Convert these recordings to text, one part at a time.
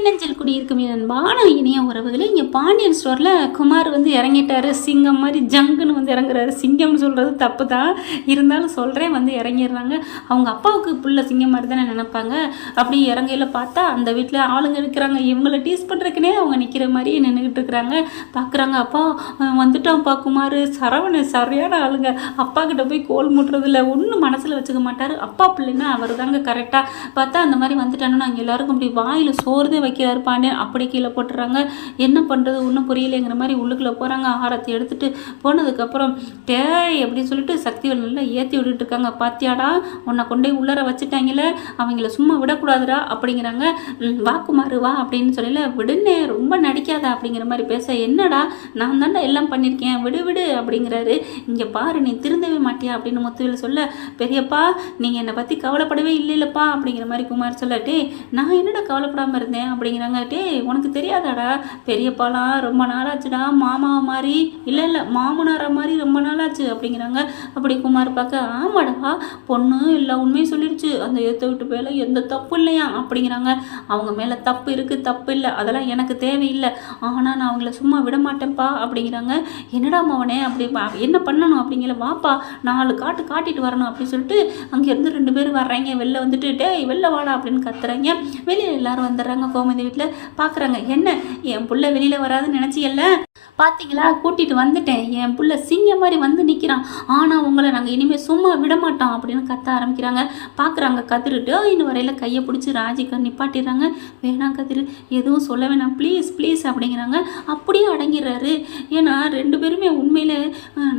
நெஞ்சில் குடியிருக்கும் என் அன்பான இனிய உறவுகளே இங்கே பாண்டியன் ஸ்டோரில் குமார் வந்து இறங்கிட்டாரு. சிங்கம் மாதிரி ஜங்குன்னு வந்து இறங்குறாரு. சிங்கம்னு சொல்கிறது தப்பு தான் இருந்தாலும் சொல்கிறேன் வந்து இறங்கிடுறாங்க. அவங்க அப்பாவுக்கு புள்ள சிங்கம் மாதிரி தானே நினைப்பாங்க. அப்படி இறங்கையில் பார்த்தா அந்த வீட்டில் ஆளுங்க இருக்கிறாங்க. இவங்கள டீஸ் பண்ணுறதுக்குனே அவங்க நிற்கிற மாதிரி நின்றுக்கிட்டு இருக்கிறாங்க. பார்க்குறாங்க அப்பா வந்துட்டோம்ப்பா குமார். சரவண சரியான ஆளுங்க. அப்பா கிட்ட போய் கோல் முட்டுறதில்ல. ஒன்றும் மனசில் வச்சுக்க மாட்டார். அப்பா பிள்ளைன்னா அவர் தாங்க கரெக்டாக பார்த்தா அந்த மாதிரி வந்துட்டானு நாங்கள் எல்லாருக்கும் அப்படி வாயில் சோறுதே வைக்கிறார் பாண்டியன் அப்படி கீழே போட்டுறாங்க. என்ன பண்ணுறது ஒன்றும் புரியலைங்கிற மாதிரி உள்ளுக்குள்ளே போகிறாங்க ஆரத்தி எடுத்துட்டு போனதுக்கப்புறம் டேய் அப்படின்னு சொல்லிட்டு சக்திவேல் நல்லா ஏற்றி விட்டுட்டு இருக்காங்க. பாத்தியாடா உன்னை கொண்டே உள்ளார வச்சுட்டாங்களே அவங்கள சும்மா விடக்கூடாதுடா அப்படிங்கிறாங்க. வாக்குமாறு வா அப்படின்னு சொல்லல. விடுன்னே ரொம்ப நடிக்காத அப்படிங்கிற மாதிரி பேச. என்னடா நான் தாண்டா எல்லாம் பண்ணியிருக்கேன் விடு விடு அப்படிங்கிறாரு. இங்கே பாரு நீ திருந்தவே மாட்டியா அப்படின்னு முத்துவில் சொல்ல. பெரியப்பா நீங்கள் என்னை பற்றி கவலைப்படவே இல்லைல்லப்பா அப்படிங்கிற மாதிரி குமார் சொல்ல. நான் என்னடா கவலைப்படாமல் இருந்தேன்? அப்படிங்கிறாங்க டேய் உனக்கு தெரியாதாடா? பெரியப்பாலாம் ரொம்ப நாளாச்சுடா மாமா மாதிரி. இல்லை இல்லை மாமனாரா மாதிரி ரொம்ப நாளாச்சு அப்படிங்கிறாங்க. அப்படி குமார் பார்க்க ஆமாடா பொண்ணு எல்லா உண்மையை சொல்லிடுச்சு அந்த ஏற்ற விட்டு மேலே எந்த தப்பு இல்லையா? அப்படிங்கிறாங்க. அவங்க மேலே தப்பு இருக்குது தப்பு இல்லை. அதெல்லாம் எனக்கு தேவையில்லை. ஆனால் நான் அவங்கள சும்மா விட மாட்டேன்ப்பா அப்படிங்கிறாங்க. என்னடா மவனே அப்படி என்ன பண்ணணும்? அப்படிங்கிற வாப்பா நாலு காட்டு காட்டிட்டு வரணும் அப்படின்னு சொல்லிட்டு அங்கேருந்து ரெண்டு பேரும் வர்றாங்க. வெளில வந்துட்டு டேய் வெளில வாடா அப்படின்னு கத்துறாங்க. வெளியில் எல்லாரும் வந்துடுறாங்க. கோமதி வீட்டில் பார்க்குறாங்க என்ன? என் புள்ள வெளியில் வராதுன்னு நினச்சியல்ல? பார்த்தீங்களா கூட்டிகிட்டு வந்துட்டேன். என் புள்ள சிங்கம் மாதிரி வந்து நிற்கிறான் ஆனால் உங்களை நாங்கள் இனிமேல் சும்மா விட மாட்டோம் அப்படின்னு கத்த ஆரம்பிக்கிறாங்க. பார்க்குறாங்க கத்துருட்டு இன்னும் வரையில் கையை பிடிச்சி ராஜிக்கு நிப்பாட்டிடுறாங்க. வேணாம் கதிரு. எதுவும் சொல்ல வேணாம். ப்ளீஸ் ப்ளீஸ் அப்படிங்கிறாங்க. அப்படியே அடங்கிடுறாரு. ஏன்னா ரெண்டு பேருமே உண்மையில்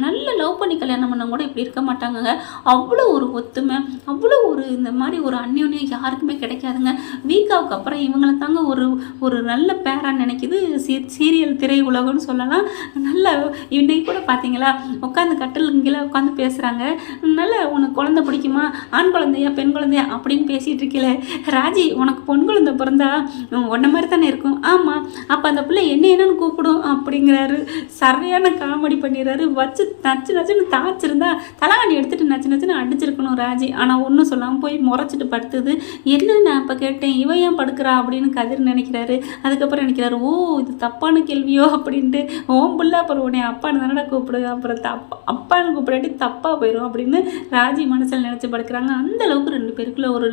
நல்ல லவ் பண்ணி கல்யாணம் பண்ண கூட இப்படி இருக்க மாட்டாங்கங்க. அவ்வளோ ஒரு ஒத்துமை. அவ்வளோ ஒரு இந்த மாதிரி ஒரு அந்யோன்யம் யாருக்குமே கிடைக்காதுங்க. வீக்காவுக்கு அப்புறம் இவங்களை தாங்க ஒரு ஒரு நல்ல பேராக நினைக்குது. சீ சீரியல் திரை உலகம்னு சொல்லலாம். நல்ல இன்னைக்கு கூட பார்த்தீங்களா உட்காந்து கட்டில் உட்காந்து பேசுகிறாங்க நல்ல உனக்கு குழந்தை பிடிக்குமா? ஆண் குழந்தையா பெண் குழந்தையா? அப்படின்னு பேசிகிட்டு இருக்கல ராஜி உனக்கு பொன் குழந்தை பிறந்தா உன்ன மாதிரி தானே இருக்கும். ஆமாம் அப்போ அந்த பிள்ளை என்ன என்னன்னு கூப்பிடும் அப்படிங்கிறாரு. சரியான காமெடி பண்ணிடுறாரு. வச்சு நச்சு நச்சுன்னு தாச்சிருந்தா தலகாணி எடுத்துட்டு நச்சு நச்சுன்னு அடிச்சிருக்கணும் ராஜி. ஆனால் ஒன்றும் சொல்லாமல் போய் முறைச்சிட்டு படுத்துது. என்ன நான் இப்போ கேட்டேன். இவன் ஏன் படுக்கிறா அப்படின்னு கதிர் நினைக்கிறாரு. அதுக்கப்புறம் நினைக்கிறாரு ஓ இது தப்பான கேள்வியோ? அப்படின்ட்டு ஓம் புள்ள அப்புறம் உடனே அப்பான்னு தானடா கூப்பிடுங்க. அப்புறம் தப்பா அப்பான்னு கூப்பிடாட்டி தப்பாக போயிடும் அப்படின்னு ராஜி மனசில் நினச்சி படுக்கிறாங்க. அந்த அளவுக்கு ரெண்டு பேருக்குள்ள ஒரு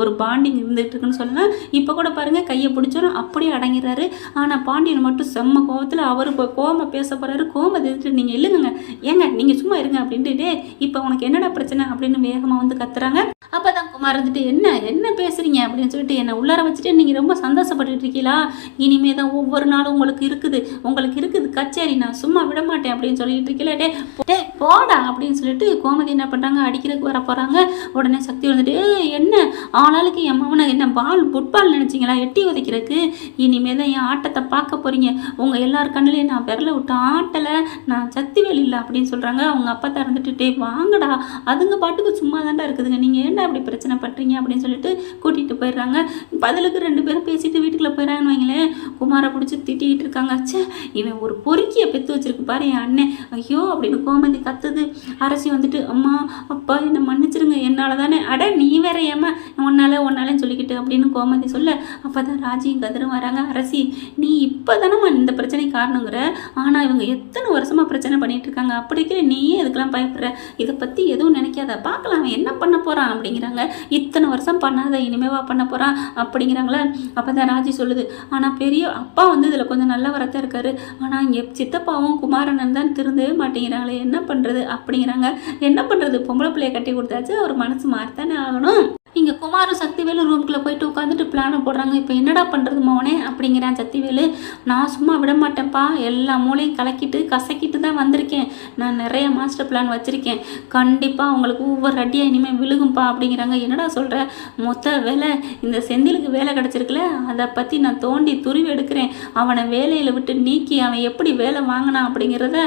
ஒரு பாண்டிங் இருந்துகிட்டு இருக்குன்னு சொல்லலாம். இப்போ கூட பாருங்கள் கையை பிடிச்சோரும் அப்படியே அடங்கிறாரு ஆனால் பாண்டியன் மட்டும் செம்ம கோபத்தில் அவர் இப்போ கோம பேச போகிறாரு கோம நீங்கள் இல்லைங்க ஏங்க நீங்கள் இருங்க அப்படின்ட்டு இப்போ உனக்கு என்னடா பிரச்சனை? அப்படின்னு வேகமாக வந்து கத்துறாங்க. அப்போ தான் குமார் வந்துட்டு என்ன என்ன பேசுறீங்க? அப்படின்னு சொல்லிட்டு என்னை உள்ளார வச்சுட்டு நீங்கள் ரொம்ப சந்தோஷப்பட்டுட்டு இருக்கீங்களா இனிமே தான் ஒவ்வொரு நாளும் உங்களுக்கு இருக்குது. உங்களுக்கு இருக்குது கச்சேரி. நான் சும்மா விட மாட்டேன் அப்படின்னு சொல்லிட்டு இருக்கீங்களா டே டே போடா அப்படின்னு சொல்லிட்டு கோமதி என்ன பண்ணுறாங்க அடிக்கிறதுக்கு வர போகிறாங்க உடனே சக்தி வந்துட்டு என்ன? ஆளாளுக்கு என் மாமனை என்ன பால் ஃபுட்பால் நினச்சிங்களா? எட்டி உதைக்கிறதுக்கு? இனிமேல் தான் என் ஆட்டத்தை பார்க்க போகிறீங்க உங்கள் எல்லார் கண்ணிலையும் நான் விரல விட்டு ஆட்டலை நான் சக்திவேல் இல்லை அப்படின்னு சொல்கிறாங்க அவங்க அப்பா திறந்துட்டு டே வாங்கடா. அதுங்க பாட்டுக்கு சும்மா தாண்டா இருக்குதுங்க. நீங்கள் ஏன்டா அப்படி பிரச்சனை பண்ணுறீங்க அப்படின்னு சொல்லிட்டு கூட்டிகிட்டு போயிடுறாங்க. பதிலுக்கு ரெண்டு பேரும் பேசிட்டு வீட்டுக்குள்ளே போயிடறாங்கன்னு வைங்களேன். குமாரை பிடிச்சி திட்டிக்கிட்டு இருக்காங்க. ச்சே இவன் ஒரு பொறுக்கியை பெற்று வச்சிருக்கு பாரு என் அண்ணன் ஐயோ அப்படின்னு கோமதி கத்துது. அரசி வந்துட்டு அம்மா அப்பா என்னை மன்னிச்சிருங்க. என்னால் தானே அட நீ வேற ஏமா உன்னால உன்னாலன்னு சொல்லிக்கிட்டு அப்படின்னு கோமதி சொல்ல அப்போ தான் ராஜியும் கதிரும் வராங்க. அரசி நீ இப்போ இந்த பிரச்சனை காரணங்கிற? ஆனால் இவங்க எத்தனை வருஷமாக பிரச்சனை பண்ணிட்டு இருக்காங்க? அப்படி இருக்கிற நீயே இதுக்கெல்லாம் பயப்படுற? இதை பற்றி எதுவும் நினைக்காத. பார்க்கலாம். அவன் என்ன பண்ண போகிறான் அப்படிங்கிறாங்க. இத்தனை வருஷம் பண்ணாத இனிமேவா பண்ண போகிறான் அப்படிங்கிறாங்களே. அப்போ தான் ராஜி சொல்லுது. ஆனால் பெரிய அப்பா வந்து இதில் கொஞ்சம் நல்ல வரத்தான் இருக்காரு. ஆனால் இங்கே சித்தப்பாவும் குமாரனன் தான் திருந்தவே மாட்டேங்கிறாங்களே. என்ன பண்ணுறது அப்படிங்கிறாங்க. என்ன பண்ணுறது பொம்பளை பிள்ளைய கட்டி கொடுத்தாச்சு. அவர் மனசு மாறித்தானே ஆகணும். இங்கே குமாரும் சக்திவேலு ரூம்குள்ளே போயிட்டு உட்காந்துட்டு பிளானை போடுறாங்க. இப்போ என்னடா பண்ணுறது மவனே? அப்படிங்கிறான் சக்திவேலு. நான் சும்மா விட மாட்டேன்ப்பா எல்லா மூளையும் கலக்கிட்டு கசக்கிட்டு தான் வந்திருக்கேன். நான் நிறைய மாஸ்டர் பிளான் வச்சுருக்கேன். கண்டிப்பாக அவங்களுக்கு ஒவ்வொரு அடியாக இனிமேல் விழுகும்பா அப்படிங்கிறாங்க. என்னடா சொல்கிற மொத்த வேலை இந்த செந்திலுக்கு வேலை கிடச்சிருக்குல்ல? அதை பற்றி நான் தோண்டி துருவி எடுக்கிறேன். அவனை வேலையில் விட்டு நீக்கி அவன் எப்படி வேலை வாங்கினான் அப்படிங்கிறத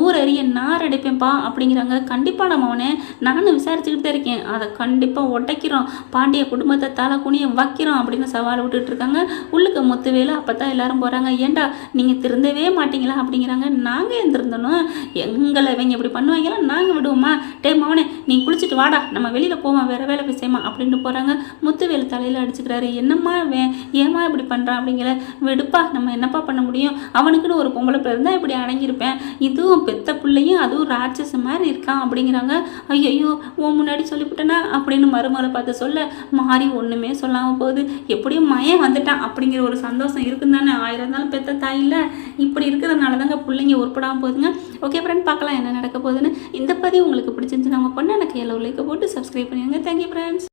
ஊரறிய நார் அடிப்பேன்ப்பா அப்படிங்கிறாங்க. கண்டிப்பாக நம்ம அவனை நானும் விசாரிச்சுக்கிட்டு தான் இருக்கேன். அதை கண்டிப்பாக உடைக்கிறோம். பாண்டிய குடும்பத்தை தலை குனிய வைக்கிறோம் அப்படின்னு சவால் விட்டுட்டு இருக்காங்க. உள்ளுக்கு முத்துவேலு அப்போ தான் எல்லாரும் போகிறாங்க ஏன்டா நீங்கள் திருந்தவே மாட்டீங்களா அப்படிங்கிறாங்க. நாங்கள் எழுந்திருந்தணும் எங்களை இவங்க இப்படி பண்ணுவாங்களா? நாங்கள் விடுவோமா? டே மவனே நீ குளிச்சுட்டு வாடா. நம்ம வெளியில் போவோம் வேறு வேலை போய் செய்யமா அப்படின்னு போகிறாங்க முத்துவேலு தலையில் அடிச்சுக்கிறாரு. என்னம்மா வே ஏமா இப்படி பண்ணுறான் அப்படிங்கிற? விடுப்பா நம்ம என்னப்பா பண்ண முடியும்? அவனுக்குன்னு ஒரு பொம்பளை பிள்ளை இப்படி அடங்கியிருப்பேன். இதுவும் பெத்த பிள்ளையும் அதுவும் ராட்சச மாதிரி இருக்கான் அப்படிங்கிறாங்க. ஐயோ உன் முன்னாடி சொல்லிவிட்டேனா அப்படின்னு மருமகளை பார்த்து சொல்ல? மாறி ஒன்றுமே சொல்லாமல் போகுது. எப்படியும் மயம் வந்துட்டான் அப்படிங்கிற ஒரு சந்தோஷம் இருக்குன்னு தானே ஆயிரம் இருந்தாலும் பெத்த தாயில் இப்படி இருக்கிறதுனால தாங்க பிள்ளைங்க உருப்படாமல் போகுதுங்க. ஓகே ஃப்ரெண்ட் பார்க்கலாம் என்ன நடக்க போகுதுன்னு. இந்த பதிவு உங்களுக்கு பிடிச்சிருந்துச்சு நம்ம பொண்ணு எனக்கு எல்லோ லைக்கை போட்டு சப்ஸ்கிரைப் பண்ணிடுங்க. Thank you friends